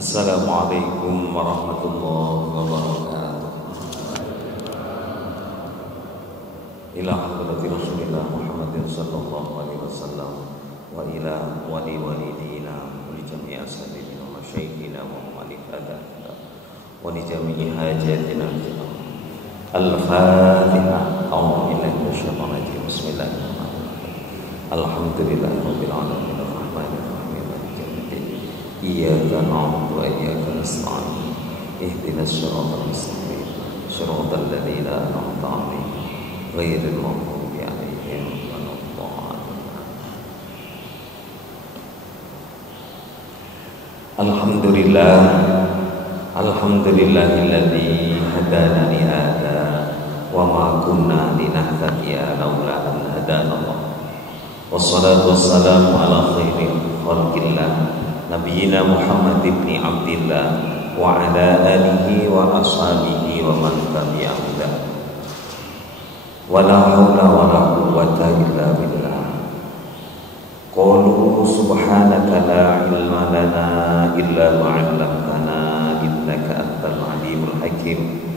Assalamualaikum warahmatullahi wabarakatuh. Ila hadrati Rasulillah Muhammadin sallallahu alaihi wasallam wa ila walidina wa li jami'i ashabina wa masyayikhina wa man ihtada wa li jami'i hajatina al-Fatihah. A'udzu billahi minasyaitonir rajim. Bismillahirrahmanirrahim. Alhamdulillahirabbil alamin arrahmanir rahim. Iyyaka na'budu wa iyyaka nasta'in. Ihdinas siratal mustaqim. Siratal ladzina an'amta 'alaihim ghairil maghdubi 'alaihim waladdallin. Alhamdulillahilladzi hadana li hadza wa ma kunna linahtadiya laula an hadana Allah. Wassalatu wassalamu ala khairil khalqillah Nabiyyina Muhammad ibn Abdillah wa ala alihi wa ashabihi wa man tabi'ahum. Wa la haula wa la quwwata illa billah. Qalu subhanaka la ilma lana illa ma 'allamtana innaka antal alimul hakim.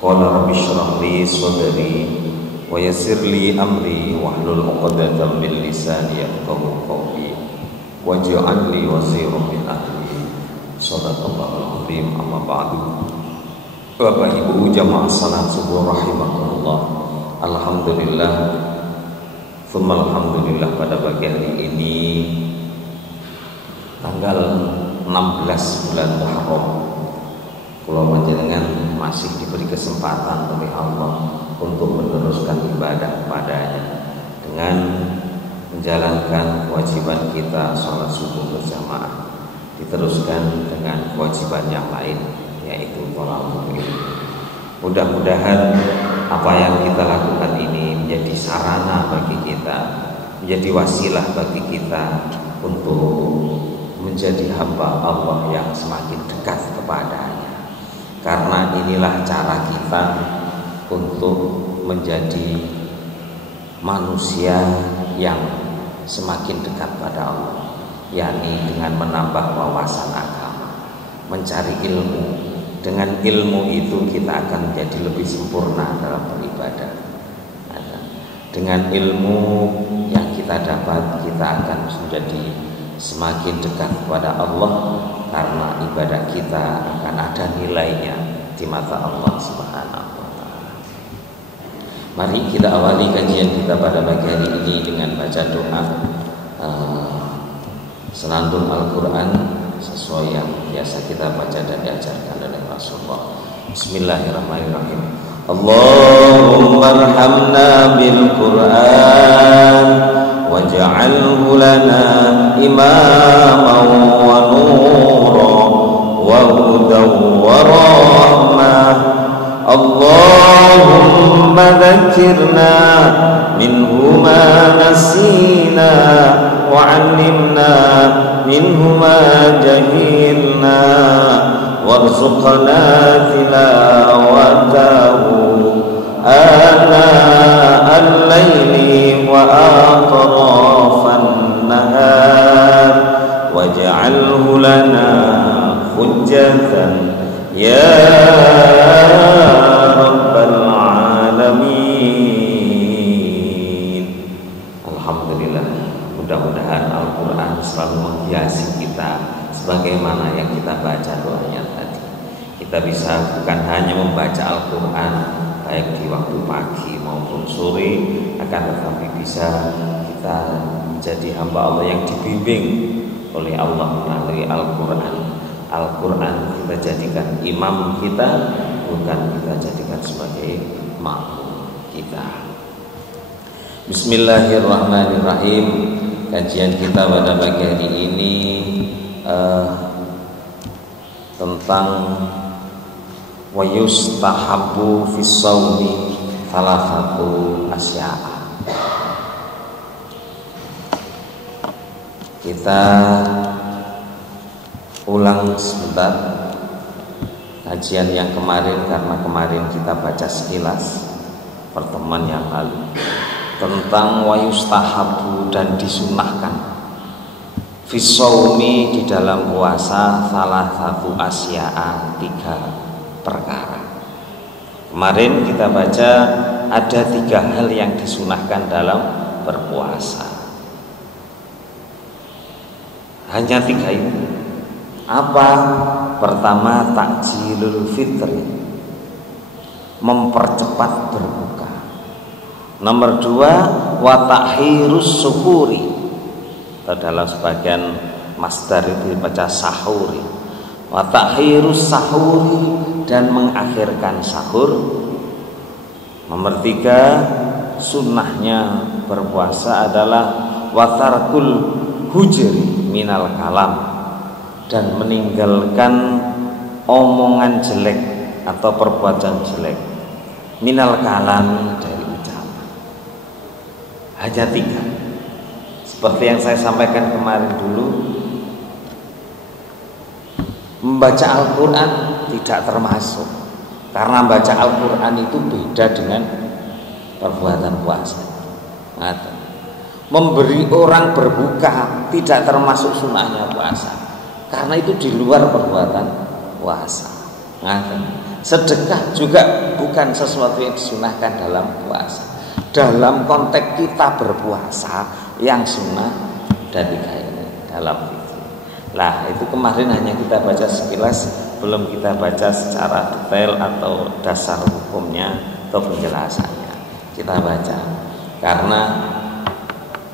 Qala rabbi shrah li sadri wa yassir li amri wahlul 'uqdatam min lisani yafqahu qawli waj'alni waziran min ahli. Shadaqallahul azim. Amma ba'du. Bapak Ibu jamaah salat subuh rahimakumullah. Alhamdulillah, tsumma alhamdulillah, pada pagi hari ini tanggal 16 bulan Muharram, kula panjenengan masih diberi kesempatan oleh Allah untuk meneruskan ibadah kepadanya dengan menjalankan kewajiban kita sholat subuh berjamaah, diteruskan dengan kewajiban yang lain yaitu thalabul ilmi. Mudah-mudahan apa yang kita lakukan ini menjadi sarana bagi kita, menjadi wasilah bagi kita untuk menjadi hamba Allah yang semakin dekat kepadanya. Karena inilah cara kita untuk menjadi manusia yang semakin dekat pada Allah, yakni dengan menambah wawasan agama, mencari ilmu. Dengan ilmu itu kita akan menjadi lebih sempurna dalam beribadah. Dengan ilmu yang kita dapat, kita akan menjadi semakin dekat kepada Allah, karena ibadah kita akan ada nilainya di mata Allah Subhanahu wa ta'ala. Mari kita awali kajian kita pada pagi hari ini dengan baca doa senandung Al-Quran sesuai yang biasa kita baca dan diajarkan oleh Rasulullah. Bismillahirrahmanirrahim. Allahumma arhamna bil Quran waj'alhu lana imaman wa nuran wa hudan wa rahmah. Allahumma dhakkirna minhu ma nasina wa 'allimna minhu ma jahilna warzuqna tilawatahu ana al-laili wa atrafan nahar waj'alhu lana hujjatan ya rabbal alamin. Alhamdulillah, mudah-mudahan Al-Quran selalu menghiasi kita sebagaimana yang kita baca doanya tadi. Kita bisa bukan hanya membaca Al-Quran baik di waktu pagi maupun sore, akan tetapi bisa kita menjadi hamba Allah yang dibimbing oleh Allah melalui Al-Quran. Al-Quran kita jadikan imam kita, bukan kita jadikan sebagai makmum kita. Bismillahirrahmanirrahim. Kajian kita pada pagi hari ini tentang wa yustahabbu fis shaumi thalathatu asya'a. Kita ulang sebentar kajian yang kemarin, karena kemarin kita baca sekilas pertemuan yang lalu tentang wa yustahabbu, dan disunahkan Fisaumi di dalam puasa salah satu asya'a 3 perkara. Kemarin kita baca ada 3 hal yang disunahkan dalam berpuasa. Hanya 3 itu. Apa? Pertama, takjilul fitri, mempercepat berbuka. Nomor 2, wa takhirus suhuri. Dalam sebagian masdar itu dibaca sahuri. Wa takhirus sahuri, dan mengakhirkan sahur. Nomor 3, sunnahnya berpuasa adalah wa tarkul hujri minal kalam, dan meninggalkan omongan jelek atau perbuatan jelek, minal kalam, dari ucapan. Hanya 3. Seperti yang saya sampaikan kemarin dulu, membaca Al-Quran tidak termasuk, karena baca Al-Quran itu beda dengan perbuatan puasa. Memberi orang berbuka tidak termasuk sunnahnya puasa, karena itu di luar perbuatan puasa. Sedekah juga bukan sesuatu yang disunahkan dalam puasa. Dalam konteks kita berpuasa, yang sunnah dari ini dalam itu. Nah, itu kemarin hanya kita baca sekilas, belum kita baca secara detail atau dasar hukumnya atau penjelasannya. Kita baca karena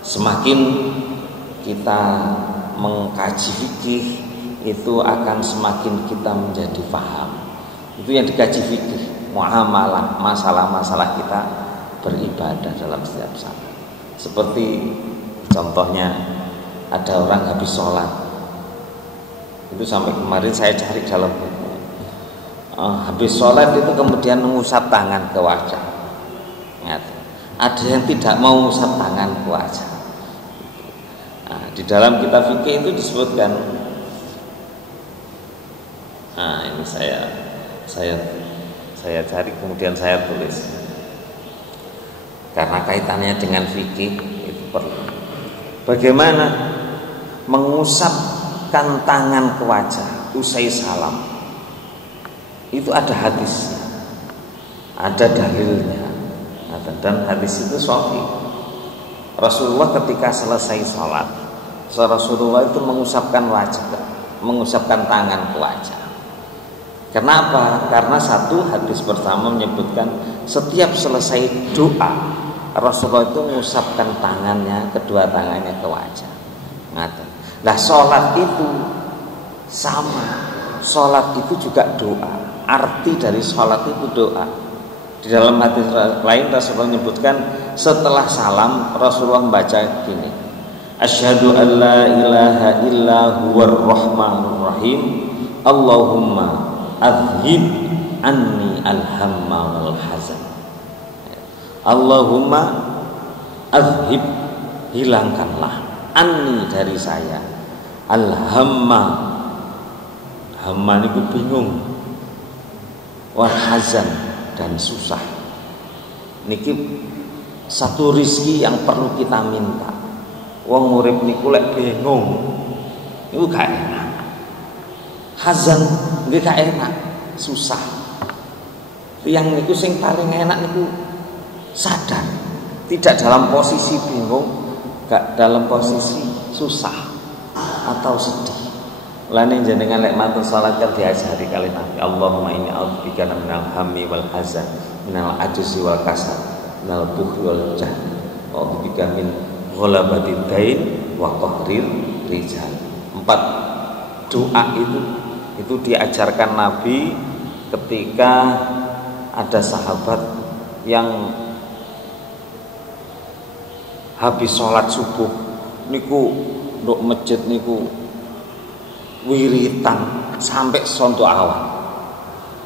semakin kita mengkaji fikih itu akan semakin kita menjadi paham. Itu yang dikaji fikih, muamalah, masalah-masalah kita beribadah dalam setiap saat. Seperti contohnya ada orang habis sholat, itu sampai kemarin saya cari dalam buku, habis sholat itu kemudian mengusap tangan ke wajah. Ada yang tidak mau mengusap tangan ke wajah. Nah, di dalam kitab fikih itu disebutkan. Nah, ini saya cari kemudian saya tulis karena kaitannya dengan fikih itu perlu. Bagaimana mengusapkan tangan ke wajah usai salam? Itu ada hadisnya, ada dalilnya, dan hadis itu sahih. Rasulullah ketika selesai sholat, Rasulullah itu mengusapkan wajah, mengusapkan tangan ke wajah. Kenapa? Karena satu hadis pertama menyebutkan setiap selesai doa Rasulullah itu mengusapkan tangannya, kedua tangannya ke wajah. Nah, sholat itu sama. Sholat itu juga doa. Arti dari sholat itu doa. Di dalam hadis lain Rasulullah menyebutkan setelah salam Rasulullah membaca gini: Asyhadu an la ilaha illa huwar rahmanur rahim. Allahumma adhib anni alhamma wal hazan. Allahumma azhib, hilangkanlah, anni, dari saya, alhamma, hamma itu bingung, wal hazan, dan susah. Niki satu rizki yang perlu kita minta. Wong urip niku lek bingung niku gak enak, hazan nggih gak enak, susah. Yang niku sing paling enak niku sadar, tidak dalam posisi bingung, gak dalam posisi susah atau sedih. Lane jenengan lek matur salat kan diajari kali Nabi, Allahumma inni a'udzubika minal hammi wal hazan, minal ajzi wal kasal, minal bukhli wal jahli, wa a'udzubika min ghalabatid dain wa qahrir rijal. 4 doa itu diajarkan Nabi ketika ada sahabat yang habis sholat subuh niku nduk masjid niku wiritan sampai sonto awan.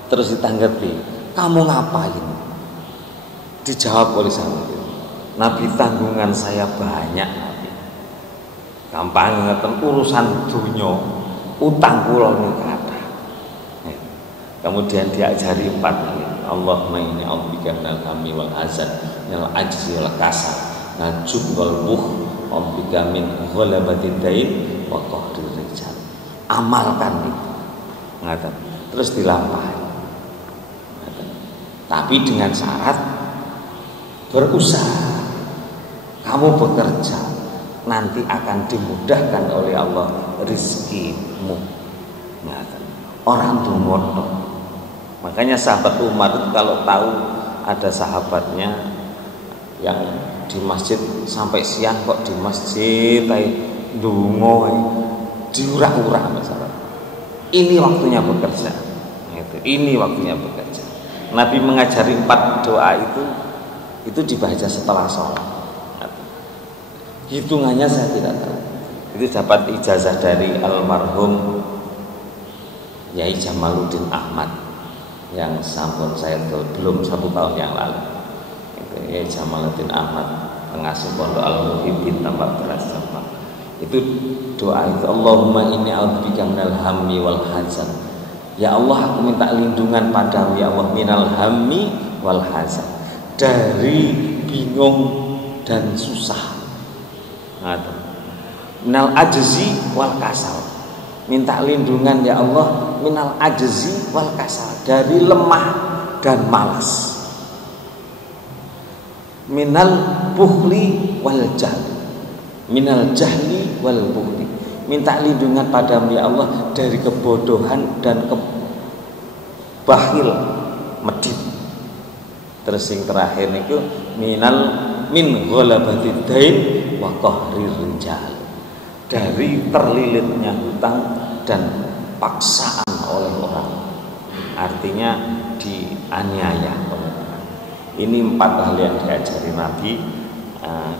Terus ditanggapi, kamu ngapain? Dijawab oleh sahabat, Nabi, tanggungan saya banyak Nabi. Gampang ngeten urusan dunya, utang kula niku kathah. Kemudian diajari 4 kali. Allahumma inni a'udzubika minal hammi wal hazan, minal ajzi wal kasal, najub wal bukh, a'udzubika min ghalabatid dain wa qahrir rijal. Amalkan itu. Ngaten. Terus dilampahi. Ngaten. Tapi dengan syarat berusaha. Kamu bekerja, nanti akan dimudahkan oleh Allah rizkimu. Ngaten. Orang dumono. Makanya sahabat Umar itu kalau tahu ada sahabatnya yang di masjid sampai siang kok di masjid ndonga diurak-urak masalah. Ini waktunya bekerja. Ini waktunya bekerja. Nabi mengajari 4 doa itu dibaca setelah sholat. Hitungannya saya tidak tahu. Itu dapat ijazah dari almarhum Yai Jamaluddin Ahmad yang sampun saya tahu belum 1 tahun yang lalu. Yai Jamaluddin Ahmad, pengasuh Pondok Al-Muhibbin Tambak Beras Sampang. Itu doa itu, Allahumma inni a'udzubika minal hammi wal hazan. Ya Allah, aku minta lindungan padamu ya Allah minal hammi wal hazan, dari bingung dan susah. Minal ajzi wal kasal, minta lindungan ya Allah minal ajzi wal kasal, dari lemah dan malas. Minal bukhli wal jahli, minal jahli wal bukhli, minta lindungan padamu ya Allah dari kebodohan dan bakhil medit. Terus yang terakhir itu min ghalabatid dain wa qahrir rijal, dari terlilitnya hutang dan paksaan oleh orang, artinya dianiaya. Ini 4 hal yang diajari Nabi.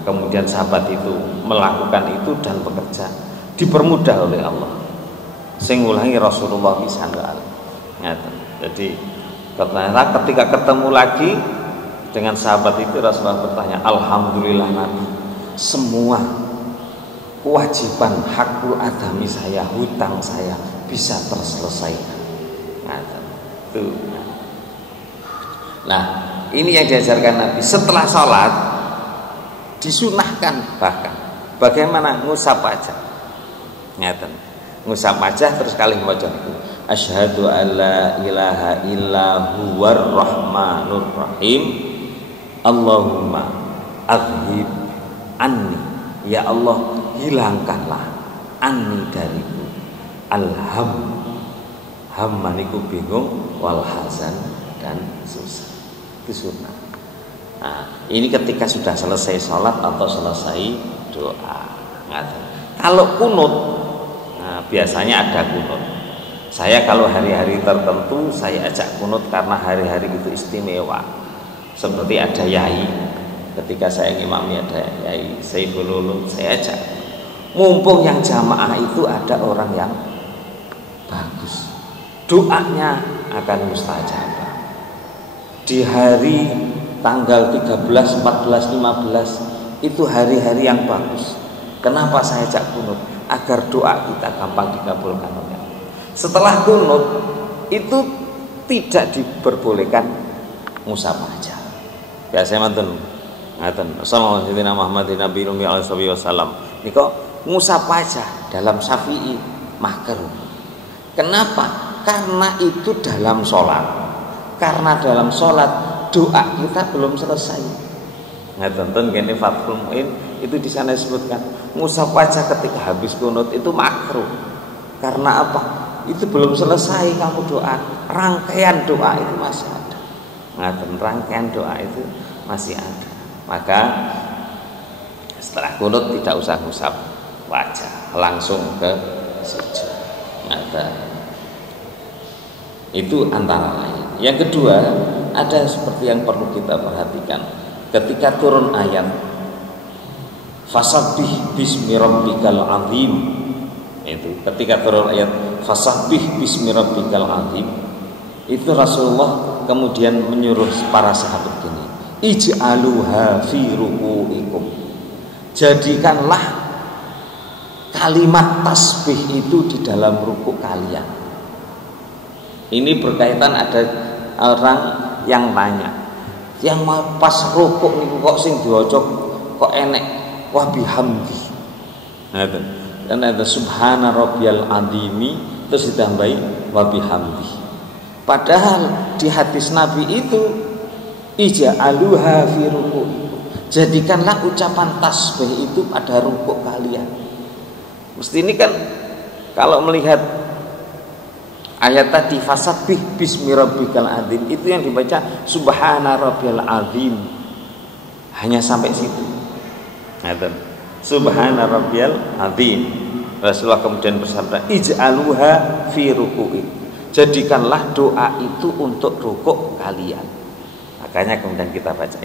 Kemudian sahabat itu melakukan itu dan bekerja, dipermudah oleh Allah. Sing ngulangi Rasulullah sallallahu. Jadi ternyata ketika ketemu lagi dengan sahabat itu, Rasulullah bertanya, alhamdulillah Nabi, semua kewajiban hakul adami saya, hutang saya bisa terselesaikan. Nah, ini yang diajarkan Nabi. Setelah sholat disunahkan bahkan bagaimana ngusap wajah. Ngusap wajah terus kali maca itu, asyhadu alla ilaha illa huwar rahmanur rahim, Allahumma azhib anni, ya Allah hilangkanlah anni dariku alham, hammaniku bingung, wal hazan dan susah. Itu sunnah. Nah, ini ketika sudah selesai sholat atau selesai doa. Kalau kunut, nah, biasanya ada kunut. Saya kalau hari-hari tertentu saya ajak kunut karena hari-hari itu istimewa. Seperti ada yai, ketika saya ngimami ada yai Saiful Ulum, saya ajak. Mumpung yang jamaah itu ada orang yang bagus, doanya akan mustajabah. Di hari tanggal 13, 14, 15 itu hari-hari yang bagus. Kenapa saya ajak kunut? Agar doa kita gampang dikabulkan oleh Allah. Setelah kunut itu tidak diperbolehkan ngusap wajah. Biasanya manten ngaten. Assalamualaikum warahmatullahi wabarakatuh. Niko ngusap wajah dalam Syafi'i makruh. Kenapa? Karena itu dalam sholat. Karena dalam sholat doa kita belum selesai. Ngaten gini Fathul Muin itu di sana disebutkan ngusap wajah ketika habis kunut itu makruh. Karena apa? Itu belum selesai kamu doa. Rangkaian doa itu masih ada. Ngaten, rangkaian doa itu masih ada. Maka setelah kunut tidak usah ngusap wajah, langsung ke sujud. Ngaten. Itu antara lain. Yang kedua, ada seperti yang perlu kita perhatikan. Ketika turun ayat fasabbih bismi rabbikal azim, itu ketika turun ayat fasabbih bismi rabbikal azim, itu Rasulullah kemudian menyuruh para sahabat ini, ij'aluha fi ruku'ikum, jadikanlah kalimat tasbih itu di dalam ruku kalian. Ini berkaitan, ada orang yang tanya, yang pas rukuk niku kok sing diwaca kok enek wah bihamdi. Dan ada subhana rabbiyal azimi terus ditambahi wa bihamdi. Padahal di hadis Nabi itu ij'aluha fi ruku'i. Jadikanlah ucapan tasbih itu pada rukuk kalian. Mesti ini kan kalau melihat ayat tadi fasabbih bismi rabbikal azim, itu yang dibaca subhana rabbiyal azim. Hanya sampai situ. Subhana rabbiyal azim. Rasulullah kemudian bersabda ij'aluha fi ruku'i. Jadikanlah doa itu untuk rukuk kalian. Makanya kemudian kita baca.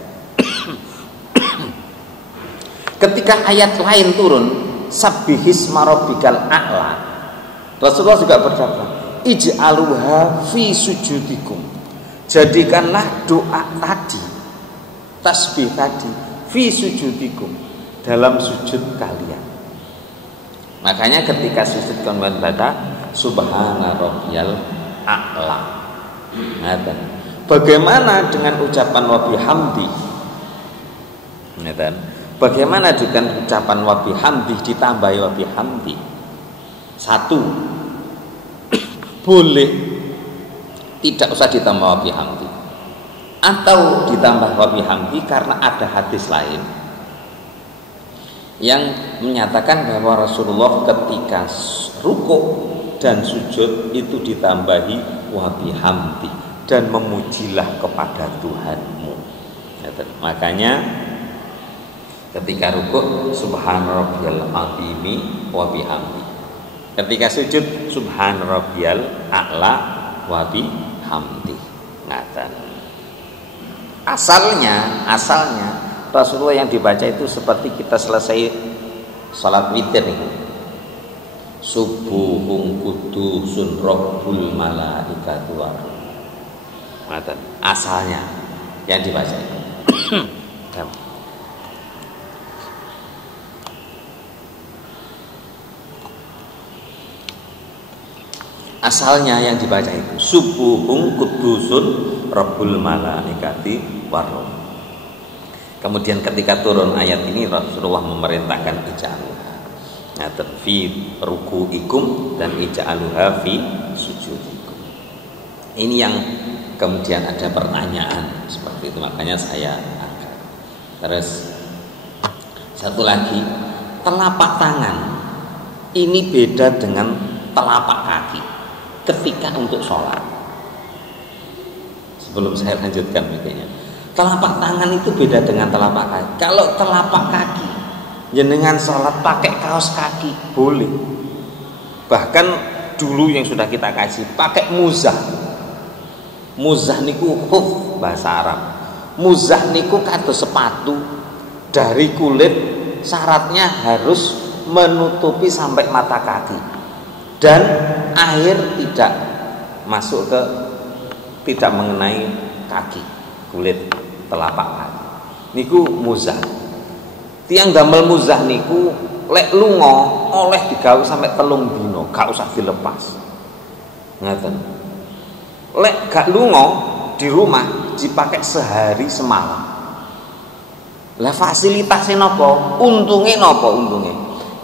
Ketika ayat lain turun sabbihisma rabbikal a'la, Rasulullah juga bersabda ij'aluha fi sujudikum. Jadikanlah doa tadi, tasbih tadi fi sujudikum, dalam sujud kalian. Makanya ketika sujud kemudian baca subhana rabbiyal a'la. Bagaimana dengan ucapan wa bihamdi? Bagaimana dengan ucapan wa bihamdi ditambahi wa bihamdi? Satu, boleh tidak usah ditambah wa bihamdi, atau ditambah wa bihamdi karena ada hadis lain yang menyatakan bahwa Rasulullah ketika rukuk dan sujud itu ditambahi wa bihamdi dan memujilah kepada Tuhanmu. Makanya ketika rukuk subhana rabbiyal azimi wa bihamdi. Ketika sujud subhana rabbiyal a'la wa bihamdi. Ngaten. Asalnya Rasulullah yang dibaca itu seperti kita selesai salat witir nih. Subuhun kudusun rabbul malaikatu war. Ngaten. Asalnya yang dibaca itu. Asalnya yang dibaca itu subuhun kudusun rabbul malaikati war. Kemudian ketika turun ayat ini Rasulullah memerintahkan ij'aluha fi ruku'ikum dan ij'aluha fi sujudikum. Ini yang kemudian ada pertanyaan seperti itu, makanya saya angkat. Terus satu lagi, telapak tangan ini beda dengan telapak kaki ketika untuk sholat. Sebelum saya lanjutkan mikirnya, telapak tangan itu beda dengan telapak kaki. Kalau telapak kaki jenengan sholat pakai kaos kaki boleh. Bahkan dulu yang sudah kita kasih pakai muzah. Muzah niku khuf bahasa Arab. Muzah niku kados sepatu dari kulit, syaratnya harus menutupi sampai mata kaki dan air tidak masuk ke, tidak mengenai kaki, kulit telapak kaki. Niku muzah. Tiang damel muzah niku lek lunga oleh digawe sampai 3 dina, gak usah dilepas. Ngaten. Lek gak lunga di rumah dipakai sehari semalam. Lah fasilitasnya nopo? Untungnya nopo? Untungnya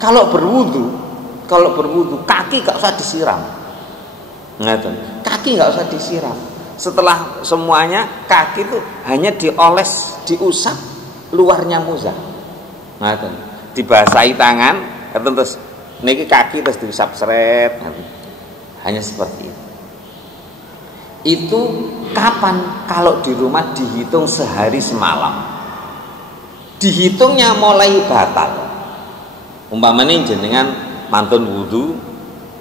kalau berwudu kaki gak usah disiram. Ngaten. Kaki gak usah disiram. Setelah semuanya kaki itu hanya dioles, diusap luarnya muzah. Ngaten. Dibasahi tangan, terus niki kaki terus diusap seret. Hanya seperti itu. Itu kapan? Kalau di rumah dihitung sehari semalam. Dihitungnya mulai batal. Umpamanya jenengan mantun wudu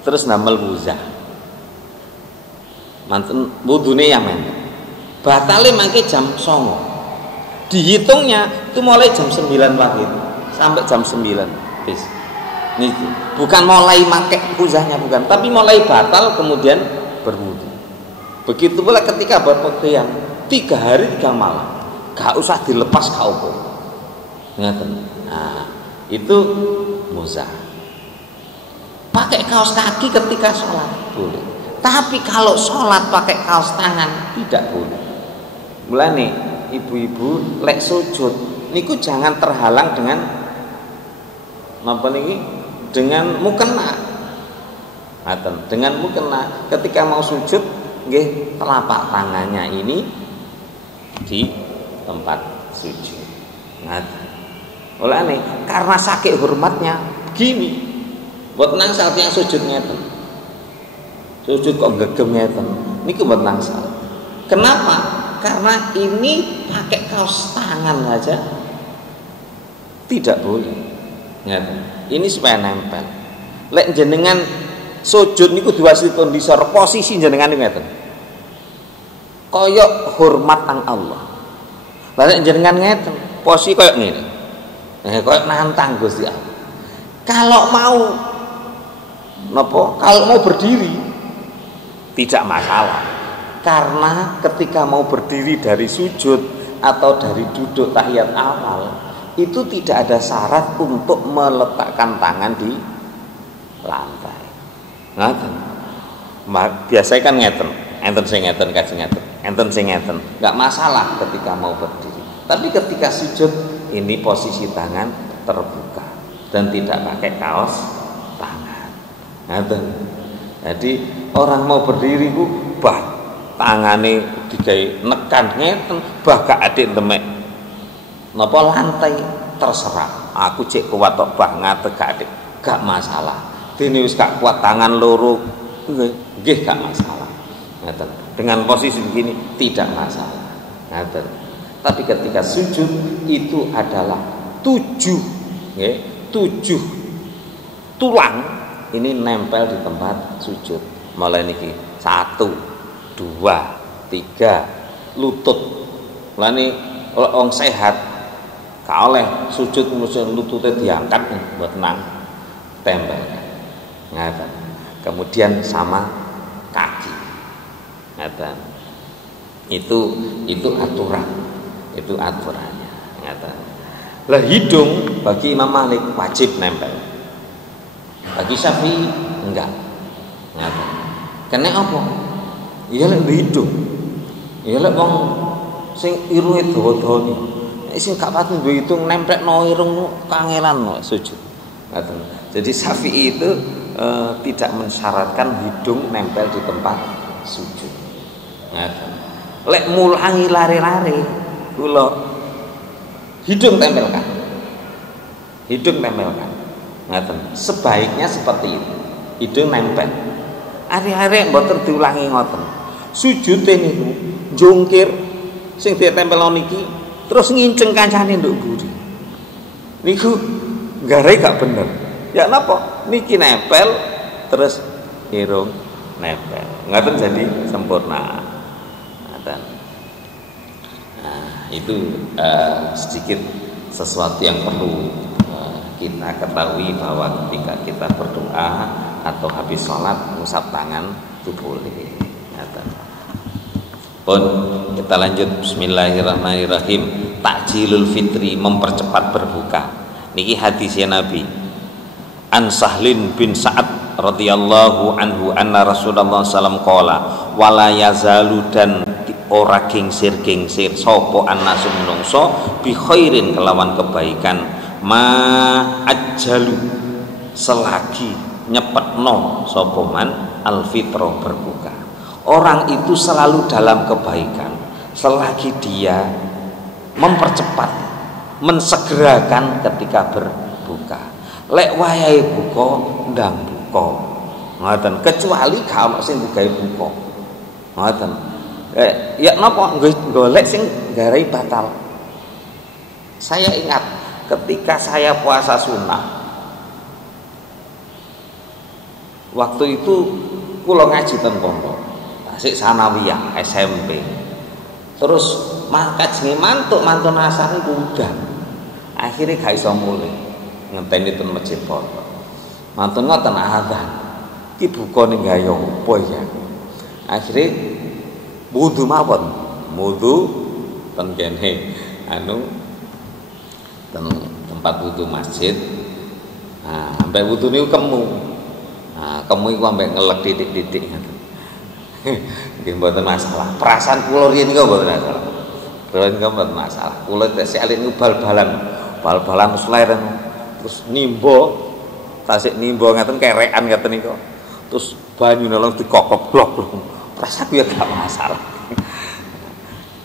terus namel muzah. Mantun wudune ya men. Batale mangke jam 09.00. Dihitungnya itu mulai jam 9 pagi sampai jam 9. Wis. Niki bukan mulai make muzahnya bukan, tapi mulai batal kemudian berwudu. Begitu pula ketika berpakaian 3 hari 3 malam, gak usah dilepas kaupo. Ngaten. Nah, itu muzah. Pakai kaos kaki ketika sholat boleh, tapi kalau sholat pakai kaos tangan tidak boleh. Mulane ibu-ibu lek sujud niku jangan terhalang dengan napa niki dengan mukena. Dengan mukena ketika mau sujud nggih telapak tangannya ini di tempat sujud. Oleh karena saking hormatnya begini. Buat nangsal yang sujud ngeten. Sujud kok gegem ngeten. Niki buat nangsal. Kenapa? Karena ini pakai kaos tangan saja tidak boleh. Ini supaya nempel. Lek jenengan sujud niku diwasi kondisi posisi jenengan ngeten. Koyok hormat nang Allah. Lek jenengan ngeten, posisi koyok ngene. Koyok nantang Gusti Allah. Kalau mau kalau mau berdiri tidak masalah. Karena ketika mau berdiri dari sujud atau dari duduk tahiyat awal itu tidak ada syarat untuk meletakkan tangan di lantai. Biasanya kan ngeten, enten sing ngeten, kasih ngeten, enten sing ngeten. Enggak masalah ketika mau berdiri. Tapi ketika sujud ini posisi tangan terbuka dan tidak pakai kaos tangan. Jadi orang mau berdiri ku tangane digawe nekan ngeten gak adik demek napa lantai terserah aku cek kuat tok ngadeg gak adik gak masalah dene wis gak kuat tangan loro nggih gak masalah ngeten dengan posisi begini tidak masalah ngeten tapi ketika sujud itu adalah 7 tulang ini nempel di tempat sujud mulai niki 1 2, 3 lutut. Lani orang sehat gak oleh sujud musuh lututnya diangkat buat nang tempel. Kemudian sama kaki. Itu aturan. Itu aturannya. Lah hidung bagi Imam Malik wajib nempel. Bagi Syafi'i enggak. Karena apa? Iya lek hidung. Iya lek wong sing irunge dawa-dawa iki. Sing gak pati duwe hidung nemplekno irung kangelan sujud. Ngaten. Jadi Syafi'i itu tidak mensyaratkan hidung nempel di tempat sujud. Ngaten. Lek mulangi lare-lare kula hidung tempelkan. Hidung tempelkan. Ngaten. Sebaiknya seperti itu. Hidung nempel. Hari-hari mboten diulangi ngoten. Sujute niku jungkir sing ditempel niki terus nginceng kancane nduk buri. Niku gare gak bener. Ya napa? Niki nempel terus irung nempel. Ngoten jadi sempurna. Ngoten. Nah, itu sedikit sesuatu yang perlu kita ketahui bahwa ketika kita berdoa atau habis sholat ngusap tangan itu boleh. Pun kita lanjut. Bismillahirrahmanirrahim. Takjilul fitri, mempercepat berbuka. Niki hadisnya Nabi. An Sahlin bin Sa'ad radhiyallahu anhu anna Rasulullah sallam qala wala yazalu dan ora gengsir sapa annasu menungso bi khairin kelawan kebaikan ma ajjalu selagi nyepetno sapa man al fitro berbuka. Orang itu selalu dalam kebaikan selagi dia mempercepat, mensegerakan ketika berbuka. Lek wayahe buka ndang buka. Ngoten, kecuali kalau sing digawe buka. Ngoten. Ya napa golek sing garai batal. Saya ingat ketika saya puasa sunnah. Waktu itu kula ngaji ten pondok. Sik sanawiyah SMP. Terus mangkat jenenge mantuk asar niku udan. Akhire gak iso mulih. Ngenteni ten masjid pondok. Mantun ngoten adzan. Iki buka ning gayo apa ya? Akhire wudu mawon. Wudu ten kene ten tempat wudu masjid. Nah, sampai wudu niku kemu. Nah, kemu iku ambek ngelek titik-titik ngoten. Nggih mboten masalah. Perasaan kula riyen niku mboten masalah. Kula niku mboten masalah. Kula tesih alit niku bal-balan sleren terus nimba tasik nimba ngaten kerekan ngaten niku. Terus banyu nolong dikokop blok. Rasaku ya gak masalah.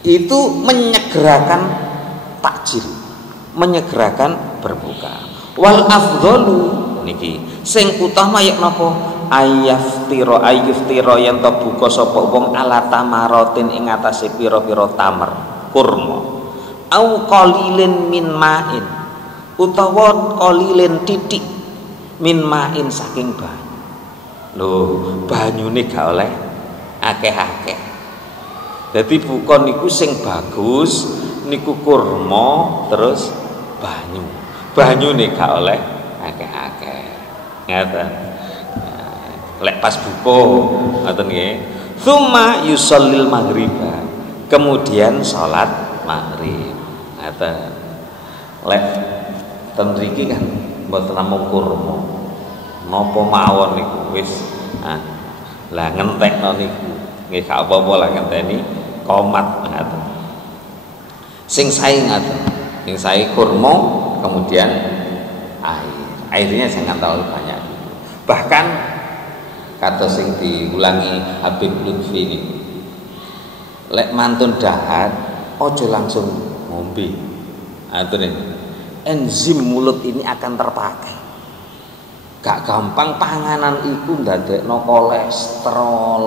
Itu menyegerakan takjil, menyegerakan berbuka. Wal afdhalu niki sing utama yak napa ayyuftira yen to buka sapa wong ala tamaratin ing atase pira-pira tamer kurma au qalilin min ma'in utawa qalilin titik min ma'in saking banyu. Lho banyune gak oleh akeh-akeh. Dadi buka niku sing bagus niku kurma terus banyu. Banyune gak oleh akeh-akeh. Ngaten. Lek pas buka ngoten nggih. Tsumma yusallil maghriba. Kemudian salat maghrib. Ngaten. Lek ten mriki kan mboten namung kurma. Napa mawon niku wis lah ngentekno niku. Nggih gak apa-apa lah ngenteni komat ngaten. Sing sae ngaten. Sing sae kurma kemudian airnya jangan terlalu banyak. Bahkan kata sing diulangi Habib Lutfi ini, lek mantun dahat ojo langsung ngombe. Aturne enzim mulut ini akan terpakai. Gak gampang panganan itu ndadekno kolesterol.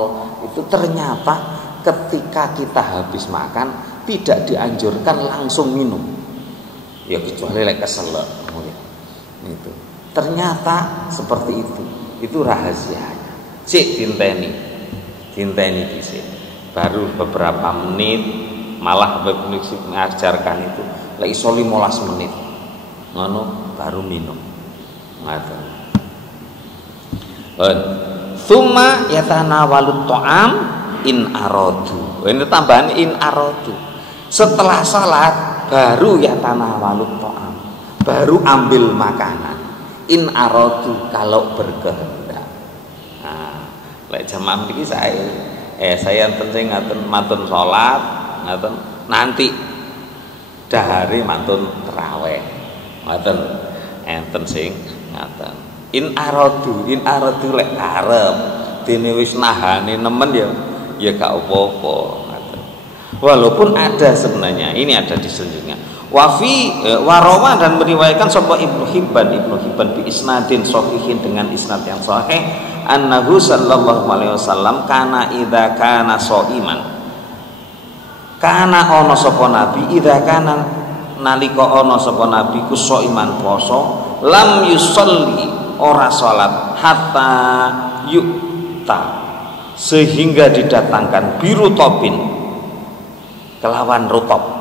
Itu ternyata ketika kita habis makan tidak dianjurkan langsung minum. Ya kecuali lek keselak itu. Ternyata seperti itu. Itu rahasianya. Cik dinteni dhisik. Baru beberapa menit malah mengajarkan itu lek iso 15 menit. Ngono baru minum. Ngoten. Tsumma yatanawalut ta'am in aradu. Ini tambahan in aradu. Setelah salat baru yatanawalut ta'am. Baru ambil makanan. In aradu kalau berkehendak. Nah, lek jamaah niki saya penting ngaten mantun salat, ngaten nanti dahare mantun tarawih. Ngaten enten sing ngaten. In aradu lek arep dene wis nahane nemen ya gak apa-apa ngaten. Walaupun ada sebenarnya, ini ada di selanjutnya. Warawa dan meriwayatkan sapa Ibnu Hibban bi isnadin sahihin dengan isnad yang sahih annahu sallallahu alaihi wasallam kana idza kana shaiman kana ana sapa nabi idza kana nalika ana sapa nabi ku shaiman poso lam yusolli ora salat hatta yukta sehingga didatangkan biru topin kelawan rutop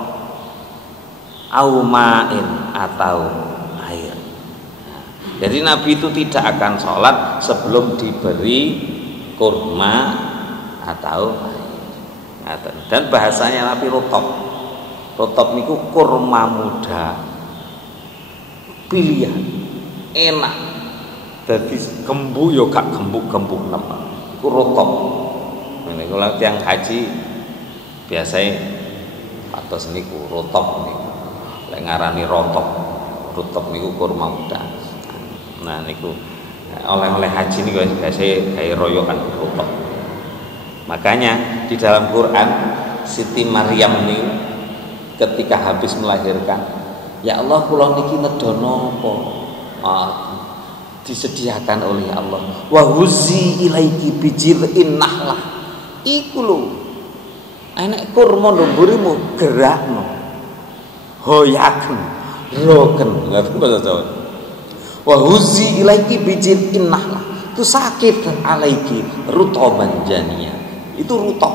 au ma'in atau air. Jadi Nabi itu tidak akan sholat sebelum diberi kurma atau air. Dan bahasanya Nabi rutop. Rutop niku kurma muda. Pilihan enak. Jadi gembu yo gak gembuk-gembuk nemen. Iku rutop. Nek kula tiyang haji biasanya atos niku rutop niku. Lek ngarani rotop niku kurma muda. Nah niku oleh-oleh haji niku biasa gawe royokan rotop. Makanya di dalam Quran Siti Maryam niku ketika habis melahirkan, ya Allah kula niki nedono apa? Disediakan oleh Allah. Wa huzi ilaiki bijil'in nahlah. Iku lho. Enek kurma ndhumburimu gerakno. Hoyaken roken nggak bahasa Jawa. Wa huzi ilaiki bijil innahlah. Itu sakit alaiki rutoban jania. Itu rutop.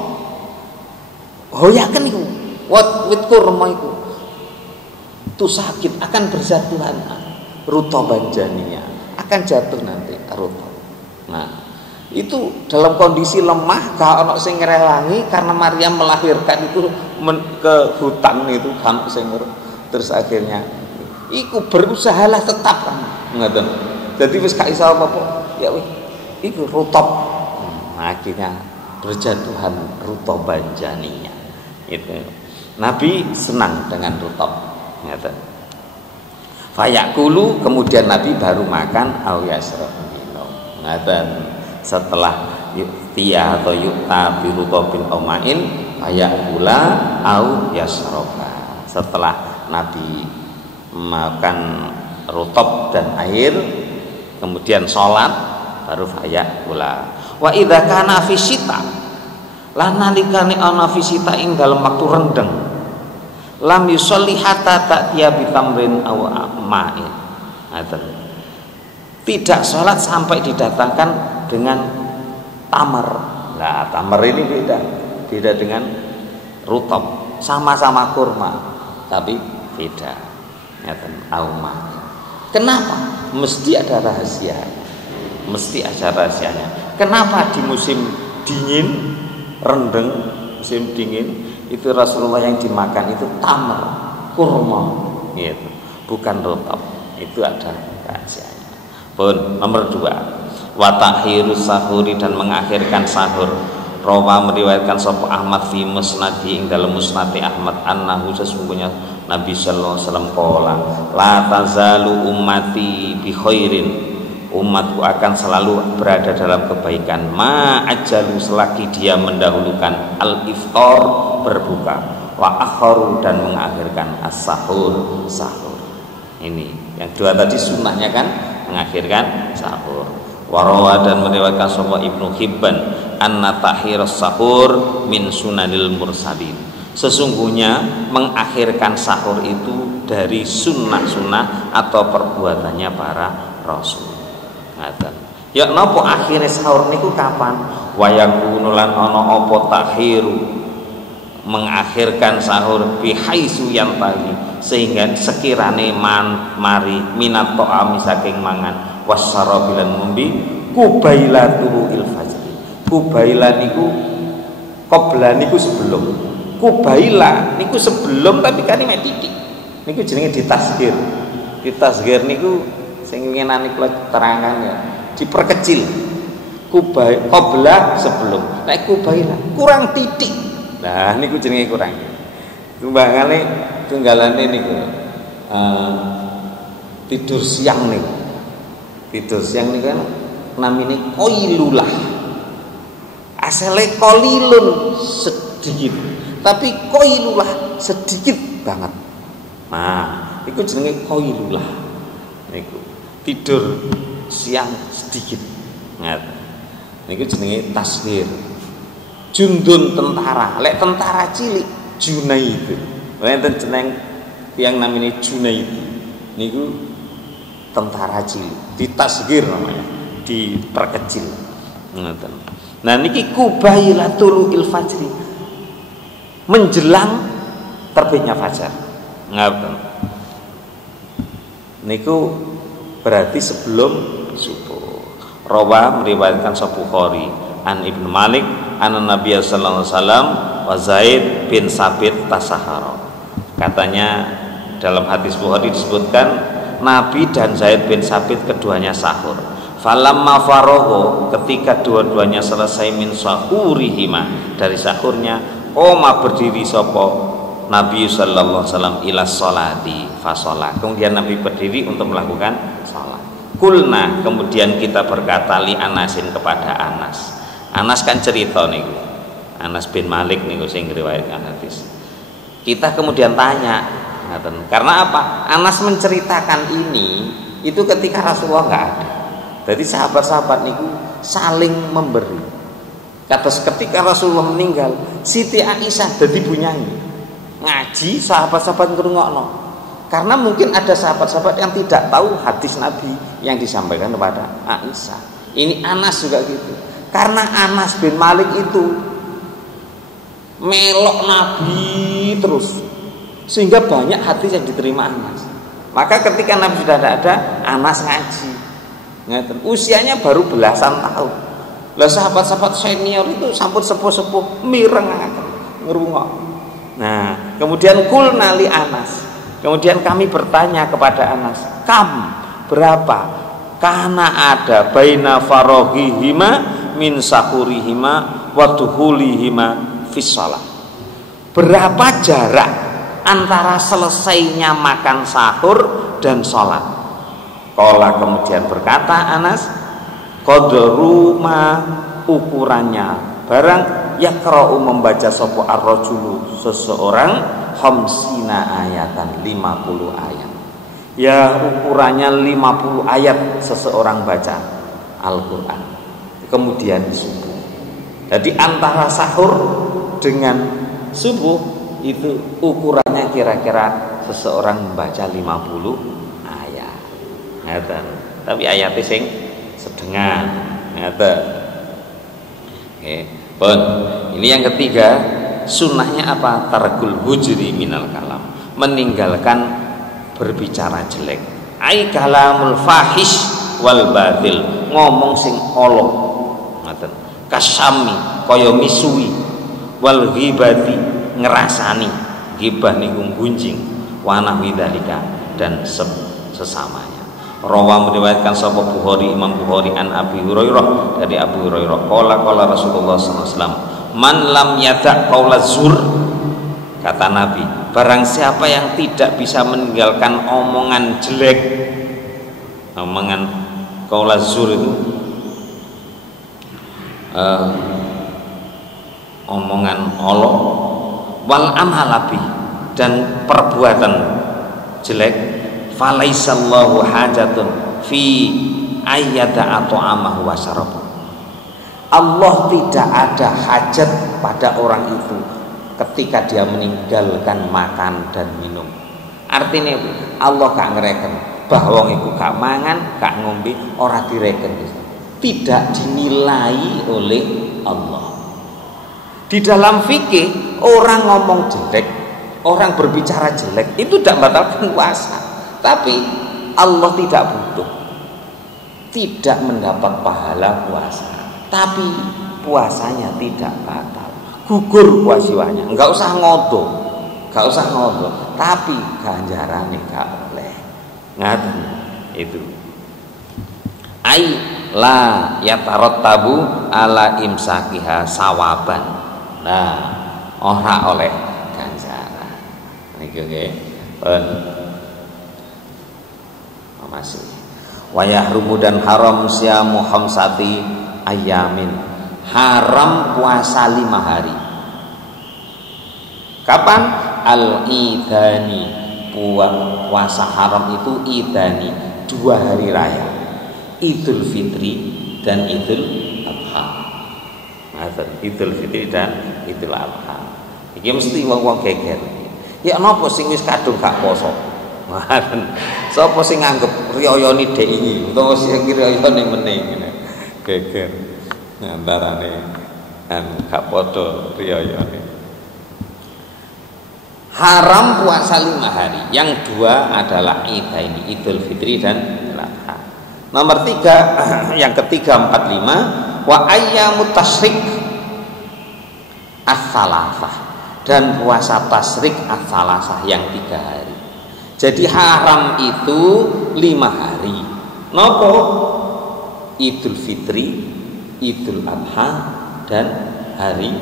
Hoyaken itu wit kurma itu. Itu sakit akan berjatuhan rutoban jania. Akan jatuh nanti rutop. Nah, itu dalam kondisi lemah gak ono sing ngrewangi karena Maryam melahirkan itu ke hutan itu kan sing terus akhirnya iku berusahalah tetap ngoten. Jadi wis gak iso apa-apa ya wis iku rutop. Akhirnya berjatuhan rutoban janinya. Itu Nabi senang dengan rutop ngoten. Fayakulu, kemudian Nabi baru makan au yasrab minum. Ngaten setelah yuktiya atau yukta birutobin omain fayakula au yasroba. Setelah Nabi makan rutob dan air kemudian sholat baru fayakula. Wa idza kana fi syita lan nalikane ana fi syita ing dalem waktu rendeng lam yusolli hatta ta'tiya bitamrin aw ma'in. Tidak sholat sampai didatangkan dengan tamar. Nah, tamar ini beda dengan rutab, sama-sama kurma tapi beda. Auma. Kenapa? Mesti ada rahasianya. Kenapa di musim dingin, rendeng, musim dingin itu Rasulullah yang dimakan itu tamar, kurma, gitu, bukan rutab. Itu ada rahasianya. Pun nomor 2, wa takhirus sahuri, dan mengakhirkan sahur. Rawa meriwayatkan sapa Ahmad fi musnadi ing dalam musnadi Ahmad annahu sesungguhnya Nabi sallallahu alaihi wasallam qala la tazalu ummati bi khairin, umatku akan selalu berada dalam kebaikan ma ajalu selagi dia mendahulukan al-iftar berbuka wa akharu dan mengakhirkan as-sahur sahur. Ini yang dua tadi sunnahnya kan mengakhirkan sahur. Warawa dan meriwayatkan sapa Ibnu Hibban anna tahirus sahur min sunanil mursalin, sesungguhnya mengakhirkan sahur itu dari sunnah-sunnah atau perbuatannya para rasul. Ngaten. Ya napa akhire sahur niku kapan? Wa yakunu lan ana apa takhiru, mengakhirkan sahur bihaitsu yantahi, sehingga sekirane mari minat ta'ami saking mangan wasyarabilan ngombe kubailatu il fajri. Kubaila niku qabla niku sebelum, kubaila niku sebelum tapi kalime titik niku jenenge ditasghir. Ditasghir niku sing winginane kula terangkan ya, diperkecil. Qabla sebelum, nek kubaila kurang titik. Nah niku jenenge kurang. Tumbangane tunggalane niku tidur siang niku. Tidur siang niku kan namine qailulah. Asale qalilun sedikit, tapi qailulah sedikit banget. Nah, iku jenenge qailulah. Niku tidur siang sedikit. Ngaten. Niku jenenge tasghir. Jundun tentara, lek tentara cilik Junaid. Wonten jeneng tiyang namine Junaid. Niku tentara cilik, ditasghir namanya, diperkecil. Ngoten. Nah niki kubailatul fajri, menjelang terbitnya fajar. Ngoten. Niku berarti sebelum subuh. Rawa meriwayatkan Sahih Bukhari an Ibnu Malik an Nabi sallallahu alaihi wasallam wa Zaid bin Sabit tasahara. Katanya dalam hadis Bukhari disebutkan Nabi dan Zaid bin Sabit keduanya sahur. Falamma faragha, ketika dua-duanya selesai min sahurihima, dari sahurnya, qoma berdiri sapa Nabi sallallahu alaihi wasallam ila sholati fasolat. Kemudian Nabi berdiri untuk melakukan salat. Kulna, kemudian kita berkata li Anasin kepada Anas. Anas kan cerita niku. Anas bin Malik niku sing ngriwayatkan hadis. Kita kemudian tanya, karena apa? Anas menceritakan ini itu ketika Rasulullah nggak ada. Jadi sahabat-sahabat niku saling memberi. Kados ketika Rasulullah meninggal, Siti Aisyah dadi bunyanyi. Ngaji sahabat-sahabat ngrungokno. Karena mungkin ada sahabat-sahabat yang tidak tahu hadis Nabi yang disampaikan kepada Aisyah. Ini Anas juga gitu. Karena Anas bin Malik itu melok Nabi terus, sehingga banyak hadis yang diterima Anas. Maka ketika Nabi sudah tidak ada, Anas ngaji. Usianya baru belasan tahun. Lah sahabat-sahabat senior itu sampun sepuh-sepuh mireng ngerungok. Nah, kemudian kulna li Anas. Kemudian kami bertanya kepada Anas, kam berapa? Karena ada baina farohihima min sahurihima wa duhulihima fis shalah. Berapa jarak antara selesainya makan sahur dan sholat. Qala kemudian berkata Anas, qadru ma ukurannya barang yaqra'u membaca sapa ar-rajulu seseorang khamsina ayatan 50 ayat. Ya ukurannya 50 ayat seseorang baca Al-Qur'an. Kemudian subuh. Jadi antara sahur dengan subuh itu ukurannya kira-kira seseorang membaca 50 ayat. Ngeten. Tapi ayatnya sing sedengan. Ngeten. Oke, pun. Ini yang ketiga, sunnahnya apa? Tarkul hujri minal kalam. Meninggalkan berbicara jelek. Ai kalamul fahish wal batil. Ngomong sing ala. Ngeten. Kasami kaya misui wal ghibati ngerasani. Ghibah niku gunjing wa nahwi dzalika dan sesamanya. Rawa meriwayatkan sapa Bukhari Imam Bukhari an Abi Hurairah dari Abu Hurairah qala Rasulullah sallallahu alaihi wasallam man lam yada' qaula zur, kata Nabi, barang siapa yang tidak bisa meninggalkan omongan jelek, omongan qaula zur itu omongan Allah, wal amhalabi dan perbuatan jelek, falaisallahu hajatun fi ayyada at'amahu wa syarabahu. Allah tidak ada hajat pada orang itu ketika dia meninggalkan makan dan minum. Artinya Allah gak ngereken bahwa iku gak mangan, gak ngombe, ora direken. Tidak dinilai oleh Allah. Di dalam fikih orang ngomong jelek, orang berbicara jelek itu tidak membatalkan puasa. Tapi Allah tidak butuh, tidak mendapat pahala puasa, tapi puasanya tidak batal, gugur puasiwanya, enggak usah ngodo, tapi ganjarannya enggak boleh. Ngaten itu. Ai la yatarattabu ala imsakiha sawaban. Nah, ora oleh ganjaran. Niki nggih. Masih wa yahrumu dan haram siamu khamsati ayamin, haram puasa 5 hari. Kapan? Al-idani, puasa haram itu idani, 2 hari raya, Idul Fitri dan Idul Adha. Idul Fitri dan Idul Adha iki mesti wong-wong geger. Ya napa sing wis kadung gak poso? Sapa sing nganggep riyayane dhek iki utawa sing riyayane meneh ngene. Geger. Antarane gak padha riyayane. Haram puasa 5 hari. Yang 2 adalah Idaini, Idul Fitri dan Idul Adha. Nomor 3, yang ketiga 45 wa ayyamut tasyrik as-salasah, dan puasa tasyrik as-salasah yang 3 hari. Jadi haram itu 5 hari. Nopo? Idul Fitri, Idul Adha dan hari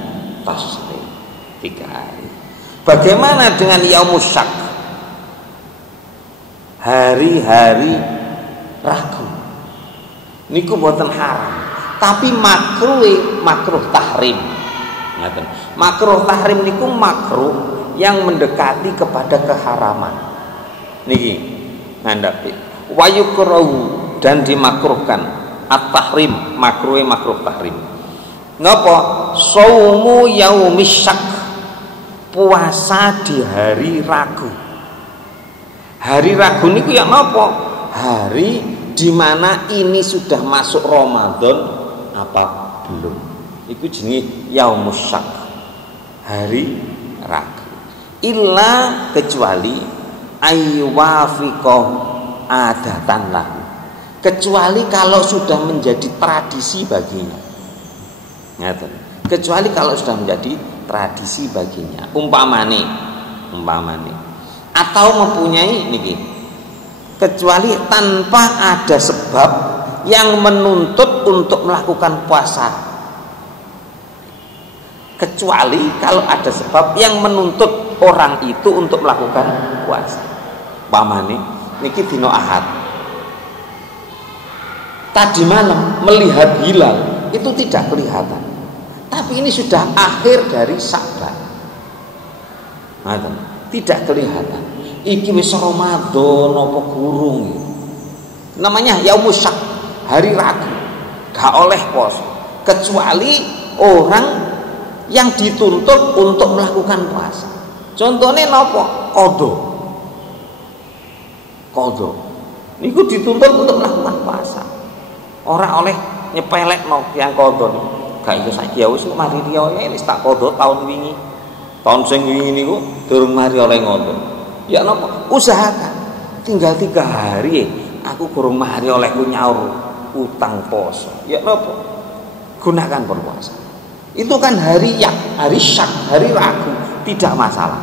tasyrik, 3 hari. Bagaimana dengan Yaumus Syak? Hari-hari ragu. Niku mboten haram, tapi makruh tahrim. Ngaten. Makruh tahrim niku makruh yang mendekati kepada keharaman. Niki ngandhapi wa yukrahu, dan dimakruhkan at-tahrim, makruh tahrim. Napa? Shaumu yaumis syak, puasa di hari ragu. Hari ragu niku ya napa? Hari di mana ini sudah masuk Ramadan apa belum? Iku jenenge yaumus syak, hari ragu. Illa kecuali aywafiqah adatan lahu, kecuali kalau sudah menjadi tradisi baginya. Kecuali kalau sudah menjadi tradisi baginya, umpamane atau mempunyai niki, kecuali tanpa ada sebab yang menuntut untuk melakukan puasa. Kecuali kalau ada sebab yang menuntut orang itu untuk melakukan puasa. Pamane niki dino Ahad. Tadi malam melihat hilal itu tidak kelihatan. Tapi ini sudah akhir dari Sya'ban. Tidak kelihatan. Iki wis Ramadan apa gurung? Namanya Yaumus Syak, hari ragu. Gak oleh poso kecuali orang yang dituntut untuk melakukan puasa. Contohnya nopo? Qadha. Niku dituntut untuk melakukan puasa. Ora oleh nyepelekno yang qadha niku. Gak iso saiki ya wis mari riyo wis tak qadha tahun wingi. Tahun sing wingi niku durung mari oleh ngono. Ya napa? Usahakan. Tinggal 3 hari aku kurang mari oleh ku nyaur utang poso. Ya napa? Gunakan berpuasa. Itu kan hari syak, hari ragu, tidak masalah.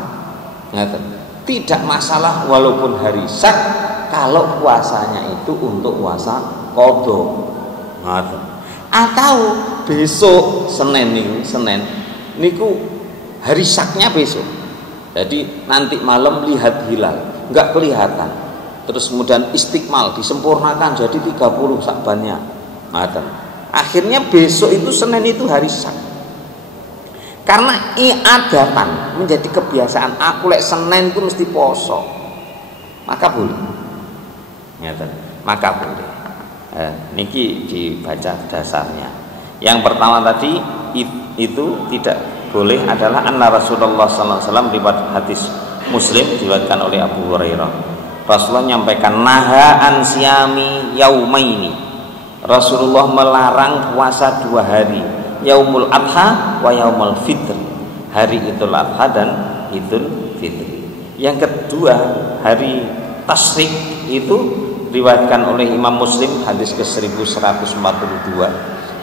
Tidak masalah walaupun hari syak kalau puasanya itu untuk puasa qadha. Atau besok Senin niku hari syaknya besok. Jadi nanti malam lihat hilal, enggak kelihatan. Terus kemudian istiqmal disempurnakan jadi 30 Sya'bannya. Akhirnya besok itu Senin itu hari syak. Karena iadatan menjadi kebiasaan, aku lek Senin itu mesti poso. Maka boleh. Maka boleh. Niki dibaca dasarnya. Yang pertama tadi itu tidak boleh adalah anna Rasulullah sallallahu alaihi wasallam, riwayat hadis Muslim diriwayatkan oleh Abu Hurairah. Rasulullah menyampaikan naha an siyami yaumaini. Rasulullah melarang puasa 2 hari, Yaumul Adha wa Yaumul Fitr. Hari Idul Adha dan Idul Fitri. Yang kedua, hari Tasyrik itu diriwayatkan oleh Imam Muslim hadis ke 1142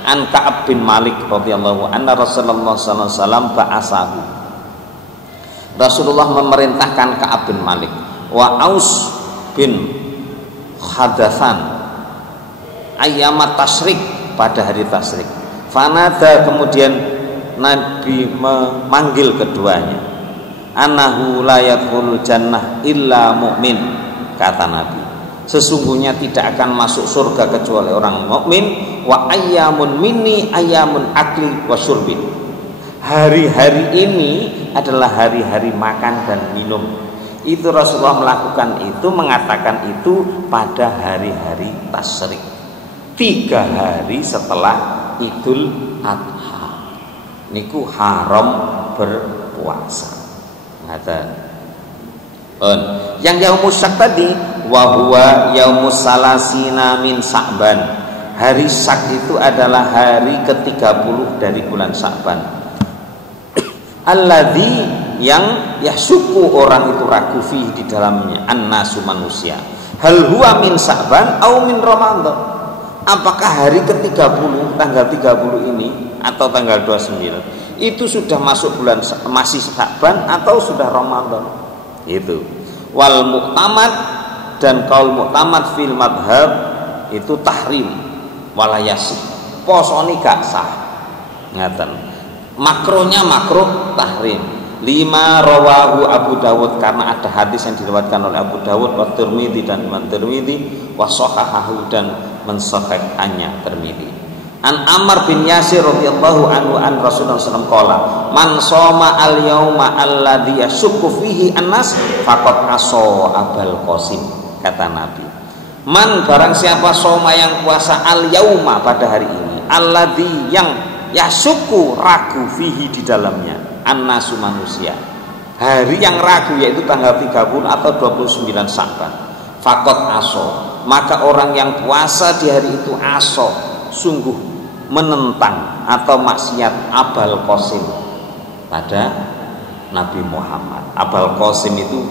an Ka'ab bin Malik radhiyallahu anna Rasulullah sallallahu alaihi wasallam ba'asahu. Rasulullah memerintahkan Ka'ab bin Malik wa Aus bin Hadatsan ayyamat tasyrik, pada hari tasyrik. Fanada, kemudian Nabi memanggil keduanya. Annahu la yadkhulul jannah illa mu'min, kata Nabi. Sesungguhnya tidak akan masuk surga kecuali orang mukmin. Wa ayyamun minni ayyamun akli wa syurbin. Hari-hari ini adalah hari-hari makan dan minum. Itu Rasulullah melakukan itu, mengatakan itu pada hari-hari tasyrik, 3 hari setelah Idul Adha. Niku haram berpuasa. Yang Yaumus Syak tadi, wa huwa yaumus salasina min Sya'ban. Hari Syak itu adalah hari ke-30 dari bulan Sya'ban. Alladzi, yang yahsuku orang itu ragu fi di dalamnya, annasu manusia. Hal huwa min Sya'ban au min Ramadan. Apakah hari ke-30 tanggal 30 ini atau tanggal 29 itu sudah masuk bulan masih Sya'ban atau sudah Ramadan? Itu. Wal mu'tamad, dan kaul mu'tamad fil madhab itu tahrim walayasi. Posoni gak sah. Ngaten. Makronya makruh tahrim. 5 rawahu Abu Dawud, karena ada hadis yang diriwayatkan oleh Abu Dawud wa Tirmidzi dan Imam Tirmidzi wa sahahahu, dan mensahihkannya Tirmidzi. An Ammar bin Yasir radhiyallahu anhu an Rasulullah sallallahu alaihi wasallam qala man shoma al yauma alladhi yashukku fihi annas faqad aso Abul Qasim, kata Nabi. Man, barang siapa shoma, yang puasa al yauma, pada hari ini, alladhi, yang yashukku, ragu, fihi, di dalamnya, annasu, manusia, hari yang ragu yaitu tanggal 30 atau 29 Sya'ban, faqad aso, maka orang yang puasa di hari itu aso, sungguh menentang atau maksiat Abul Qasim pada Nabi Muhammad. Abul Qasim itu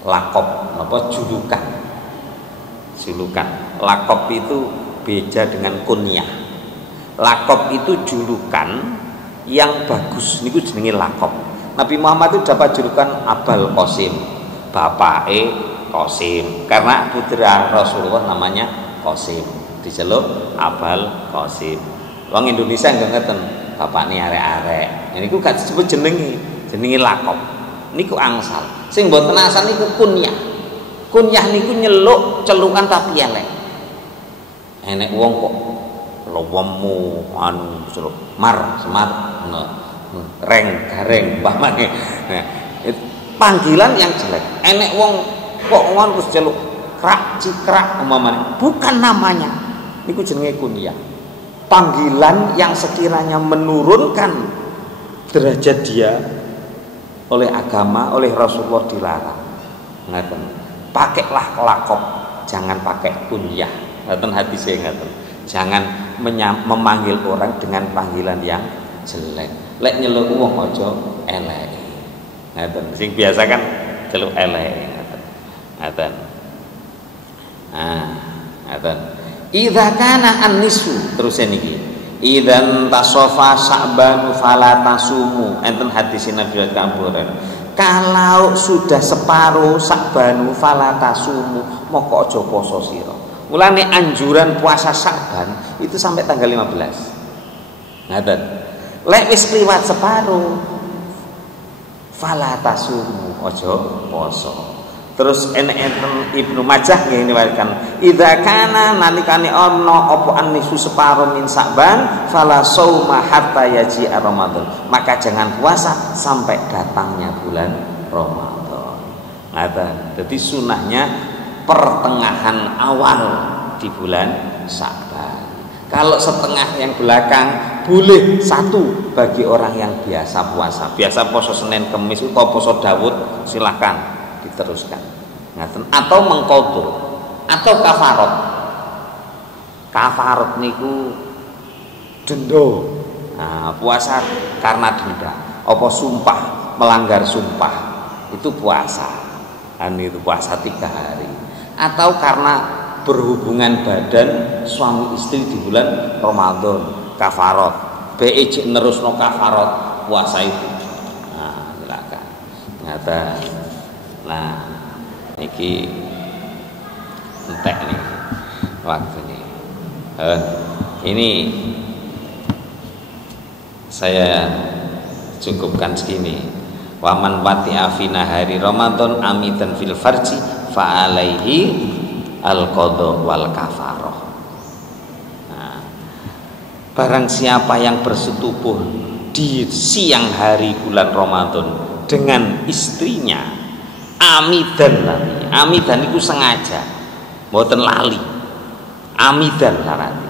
lakob, julukan. Lakob itu beda dengan kunyah. Lakob itu julukan yang bagus, niku jenenge lakob. Nabi Muhammad itu dapat julukan Abul Qasim, bapake Qasim, karena putra Rasulullah namanya Qasim, diceluk Abul Qasim. Wong Indonesia enggak ngeten, bapakne arek-arek. Niku gak disebut jenenge lakob. Niku angsal. Sing mboten asal niku kunyah. Kunyah niku nyeluk celukan tapi elek. Enek wong kok lowemu anu celuk semar reng gareng umpamane. Nah, panggilan yang jelek. Enek wong kok ngono terus celuk krak cikrak umpamane. Bukan namanya. Niku jenenge kunyah. Panggilan yang sekiranya menurunkan derajat dia oleh agama, oleh Rasulullah dilarang. Ngaten. Pakailah lakop, jangan pakai kunyah. Ngaten hadise ngaten. Jangan memanggil orang dengan panggilan yang jelek. Lek nyeluk wong aja elek. Ngaten. Sing biasa kan celuk elek ngaten. Ngaten. Ngaten. Idza kana an-nisfu terus niki. Idzan tasofa Sya'ban fala tasumu. Enten hadis Nabi Muhammad. Kalau sudah separuh Sya'ban fala tasumu, moko aja poso sira. Mulane anjuran puasa Sya'ban itu sampai tanggal 15. Ngaten. Lek wis kliwat separuh fala tasumu, aja poso. Terus enten Ibnu Majah ngene warikan idza kana nalikane ana apa anisu separo min Sa'ban fala sauma hatta yaji Ramadan, maka jangan puasa sampai datangnya bulan Ramadan. Ngaten. Jadi sunahnya pertengahan awal di bulan Sa'ban. Kalau setengah yang belakang boleh satu bagi orang yang biasa puasa. Biasa poso Senin Kamis atau poso Daud silahkan diteruskan. Ngaten. Atau mengqadha atau kafarat. Kafarat niku denda. Nah, puasa karena denda. Apa sumpah, melanggar sumpah itu puasa. Itu puasa 3 hari. Atau karena berhubungan badan suami istri di bulan Ramadan, kafarat. BEJ nerusno kafarat puasa itu. Nah, silakan. Ngaten. Nah, niki entek nih waktunya. Ini saya cukupkan segini. Waman wati'a fi nahari Ramadan amidan fil farji fa alaihi al-qadha wal kafarah. Nah, barang siapa yang bersetubuh di siang hari bulan Ramadan dengan istrinya amidan lali. Amidan itu sengaja, mboten lali. Amidan larati.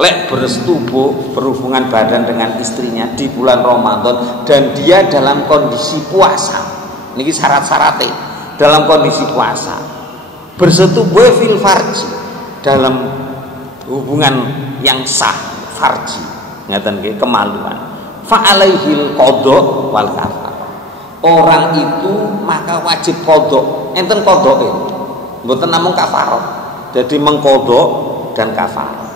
Lek bersetubuh berhubungan badan dengan istrinya di bulan Ramadan dan dia dalam kondisi puasa. Niki syarat-syaratnya dalam kondisi puasa. Bersetubuh fil farji dalam hubungan yang sah farji. Ngaten nggih kemaluan. Fa alaihil qadha wal kafar. Orang itu maka wajib qadha. Enten qadhae. Mboten namung kafarah. Jadi mengqadha dan kafarah.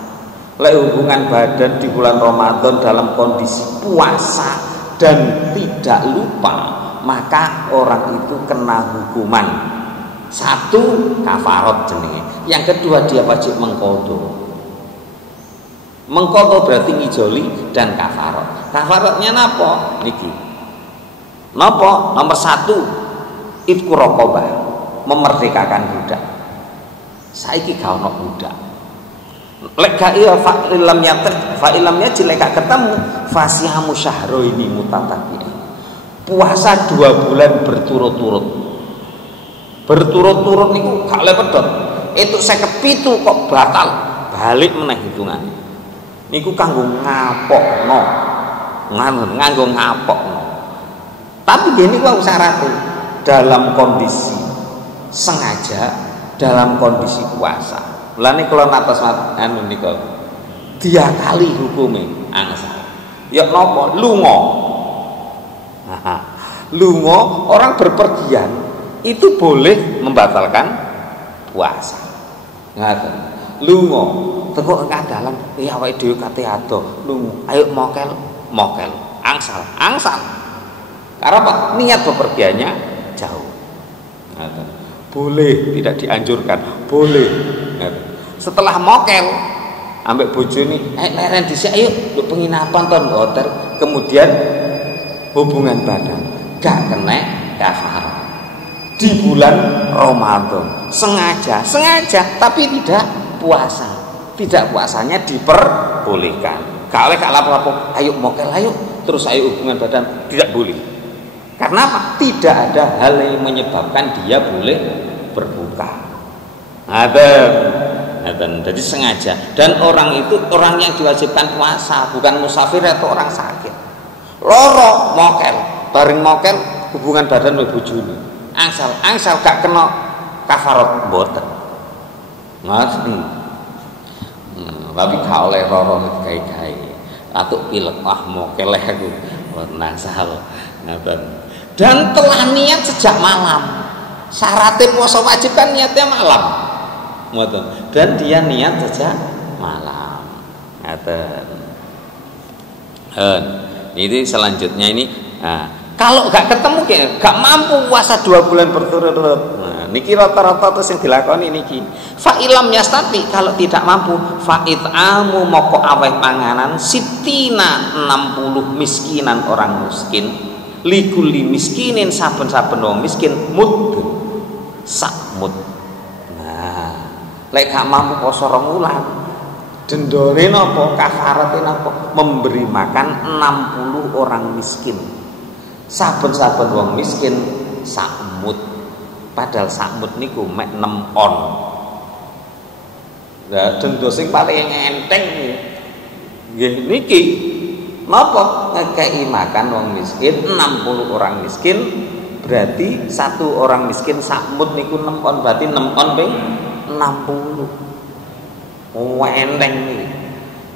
Lek hubungan badan di bulan Ramadan dalam kondisi puasa dan tidak lupa, maka orang itu kena hukuman. 1 kafarat jenenge. Yang kedua dia wajib mengqadha. Mengqadha berarti ngijoli dan kafarat. Kafaratnya napa? Niki. Napa? Nomor 1 itqu raqabah, memerdekakan budak. Saiki gak ono budak. Lek gak iya fa illam lek gak ketemu fasihamu syahraini mutatabi'in. Puasa 2 bulan berturut-turut. Berturut-turut niku gak lepedot. Itu 57 kok batal. Balik meneh hitungane. Niku kanggo ngapokno. Nganggo ngapokno. Tapi gini wae syaratnya dalam kondisi sengaja, dalam kondisi puasa. Mulane kula natos anu nika dia kali hukume angsal. Ya napa? Lunga. Lunga orang berpergian itu boleh membatalkan puasa. Ngaten. Lunga teko kadalan ya awake dhewe kate ado. Lunga. Ayo mokel. Angsal. Karena apa? Niat bepergiannya jauh. Ngaten. Boleh, tidak dianjurkan. Boleh. Setelah mokel ambek bojone leren dhisik ayo nduk penginapan ton hotel, kemudian hubungan badan gak kena kafarat. di bulan Ramadan. Sengaja tapi tidak puasa. Tidak puasanya diperbolehkan. Gak oleh lapo-lapo, ayo mokel ayo, terus ayo hubungan badan, tidak boleh. Karena apa? Tidak ada hal yang menyebabkan dia boleh berbuka. Jadi sengaja. Dan orang itu orang yang diwajibkan puasa, bukan musafir atau orang sakit. Loro mokel, bareng mokel hubungan badan karo bojone. Angsal gak kena kafarat mboten. Ngerti. Tapi gak oleh loro gawe-gawe. Atuk pilek mokel aku. Nasal. Dan telah niat sejak malam. Syaratnya puasa wajib kan niatnya malam. Dan dia niat sejak malam. Ini selanjutnya ini. Kalau gak ketemu gak mampu puasa 2 bulan berturut-turut. Niki rata-rata terus yang dilakoni niki. Fa ilam yastati, kalau tidak mampu, fa it'amu moko aweh panganan sitina 60 miskinan orang miskin. Likuli miskinin saben-saben wong miskin mud sak mud. Lek gak mampu poso 2 wulan, dendone napa kafarate napa? Memberi makan 60 orang miskin. Saben-saben wong miskin sak mud. Padahal sak mud niku mek 6 on. Lah denda sing paling enteng nggih niki napa ngekei makan wong miskin 60 orang miskin, berarti 1 orang miskin sak mud niku 6 on, berarti 6 on ping 60. Enteng niki.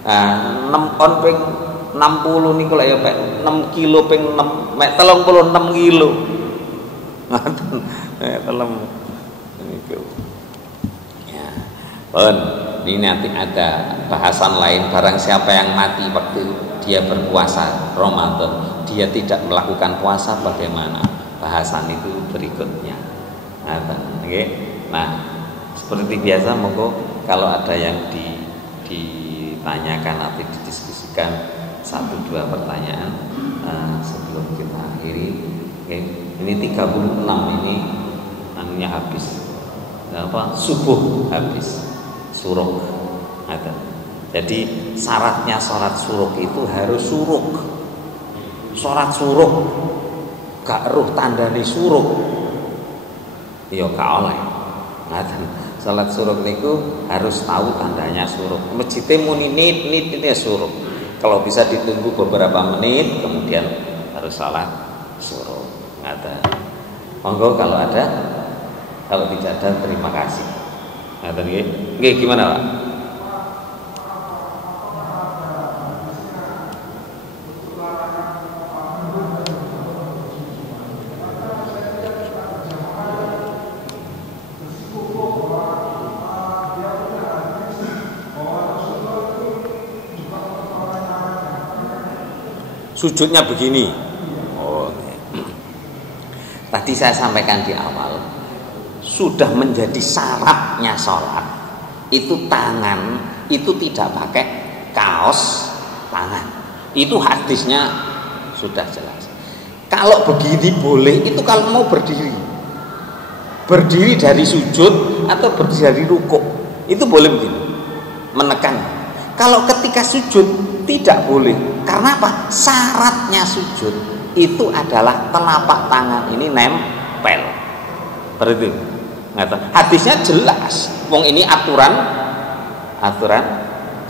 6 on ping 60 niku lek ya 6 kilo ping 6 mek 36 kilo. Ngoten. Niku. Ya. Ini nanti ada bahasan lain, barang siapa yang mati waktu dia berpuasa Ramadan, dia tidak melakukan puasa bagaimana? Bahasan itu berikutnya. Nah, seperti biasa monggo kalau ada yang ditanyakan atau didiskusikan 1-2 pertanyaan sebelum kita akhiri. Ini 36 ini anunya habis. Subuh habis. Suruk. Jadi syaratnya sholat suruk itu harus suruk. Sholat suruk gak roh tandane suruk, ya gak oleh. Sholat suruk niku harus tahu tandanya suruk. Masjidnya muni nit ini suruk. Kalau bisa ditunggu beberapa menit kemudian harus sholat suruk. Monggo kalau ada, kalau tidak ada terima kasih. Nggih gimana Pak? Sujudnya begini. Tadi saya sampaikan di awal, sudah menjadi syaratnya sholat itu tangan itu tidak pakai kaos tangan. Itu hadisnya sudah jelas. Kalau begini boleh, itu kalau mau berdiri dari sujud atau berdiri dari rukuk, itu boleh begini, menekan. Kalau ketika sujud tidak boleh. Karena apa? Syaratnya sujud itu adalah telapak tangan ini nempel. Berarti hadisnya jelas. Wong ini aturan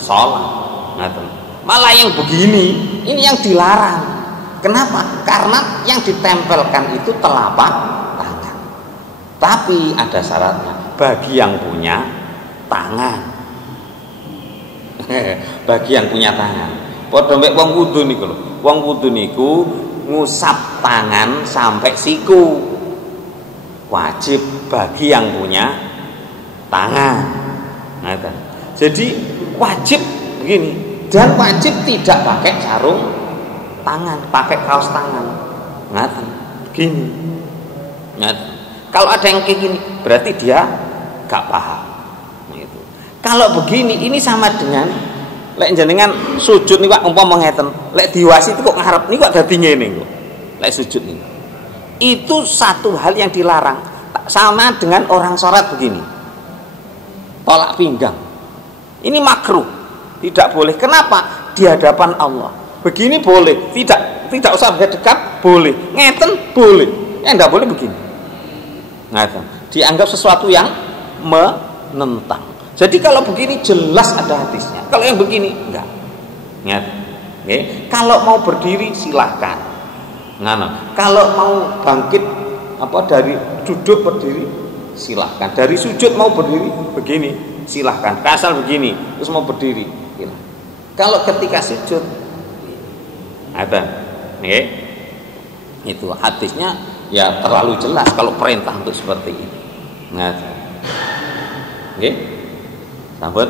sholat. Malah yang begini ini yang dilarang. Kenapa? Karena yang ditempelkan itu telapak tangan. Tapi ada syaratnya bagi yang punya tangan. Bagi yang punya tangan. Padha mek wong wudu niku lho. Wong wudu niku ngusap tangan sampai siku. Wajib bagi yang punya tangan. Jadi wajib begini, dan wajib tidak pakai sarung tangan, pakai kaos tangan. Begini. Kalau ada yang kayak gini, berarti dia gak paham. Kalau begini, ini sama dengan lek jenengan sujud niku umpama ngeten, lek diwasi itu kok ngarep niku kok dadi ngene kok. Lek sujud niku. Itu satu hal yang dilarang. sama dengan orang sholat begini, tolak pinggang, ini makruh, tidak boleh. Kenapa? Di hadapan Allah begini boleh, tidak usah dekat boleh, ngeten boleh, enggak boleh begini, ngeten dianggap sesuatu yang menentang. Jadi kalau begini jelas ada hadisnya, kalau yang begini enggak. Kalau mau berdiri silahkan, kalau mau bangkit dari duduk berdiri silahkan, dari sujud mau berdiri begini silahkan, asal begini terus mau berdiri silahkan. Kalau ketika sujud ada itu hadisnya ya terlalu jelas kalau perintah untuk seperti ini. Sampun.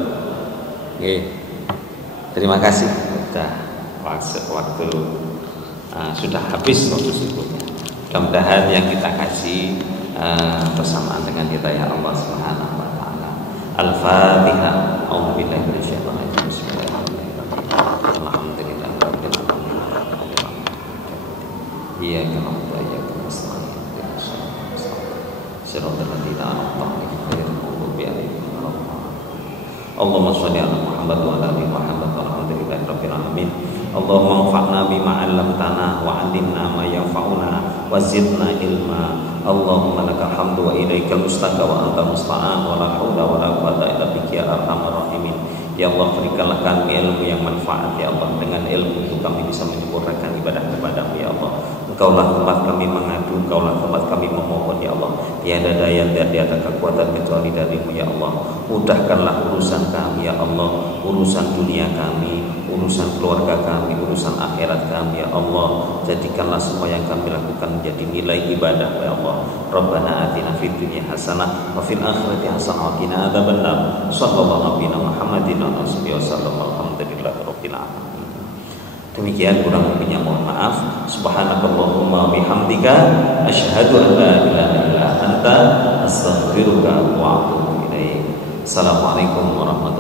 Terima kasih. Waktu sudah habis waktu sibuknya. Mudah-mudahan yang kita kasih bersamaan dengan kita ya Allah Subhanahu wa taala. Al-Fatihah. A'udzubillahi minasyaitonir rajim. Bismillahirrahmanirrahim. Alhamdulillahirabbil alamin. Iyyaka na'budu wa iyyaka nasta'in. Shiratal ladzina an'amta 'alaihim ghairil maghdubi 'alaihim waladdallin. Allahumma shalli 'ala Muhammad wa 'ala ali Muhammad walhamdulillahirabbil alamin. Allahumma anfa'na bima 'allamtana wa 'allimna ma yanfa'una wa zidna ilma. Allahumma lakal hamdu wa ilaikal mustaka wa antal musta'an wa la haula wa la quwwata illa bika ya arhamar rahimin. Ya Allah, berikanlah kami ilmu yang manfaat ya Allah. Dengan ilmu itu kami bisa menyempurnakan ibadah kepada-Mu ya Allah. Engkaulah tempat kami mengadu, Engkaulah tempat kami memohon ya Allah. Tiada daya dan tiada kekuatan kecuali dari-Mu ya Allah. Mudahkanlah urusan kami ya Allah, urusan dunia kami, urusan keluarga kami, urusan akhirat kami ya Allah. Jadikanlah semua yang kami lakukan menjadi nilai ibadah ya Allah. Rabbana atina fid dunya hasanah wa fil akhirati hasanah wa qina adzabannar. Sallallahu alaihi Muhammadin wa alihi wasallam. Alhamdulillahirabbil alamin. Demikian, kurang lebihnya mohon maaf. Subhanakallahumma bihamdika asyhadu an la ilaha illa anta astaghfiruka wa atubu ilaik. Assalamualaikum warahmatullahi wabarakatuh.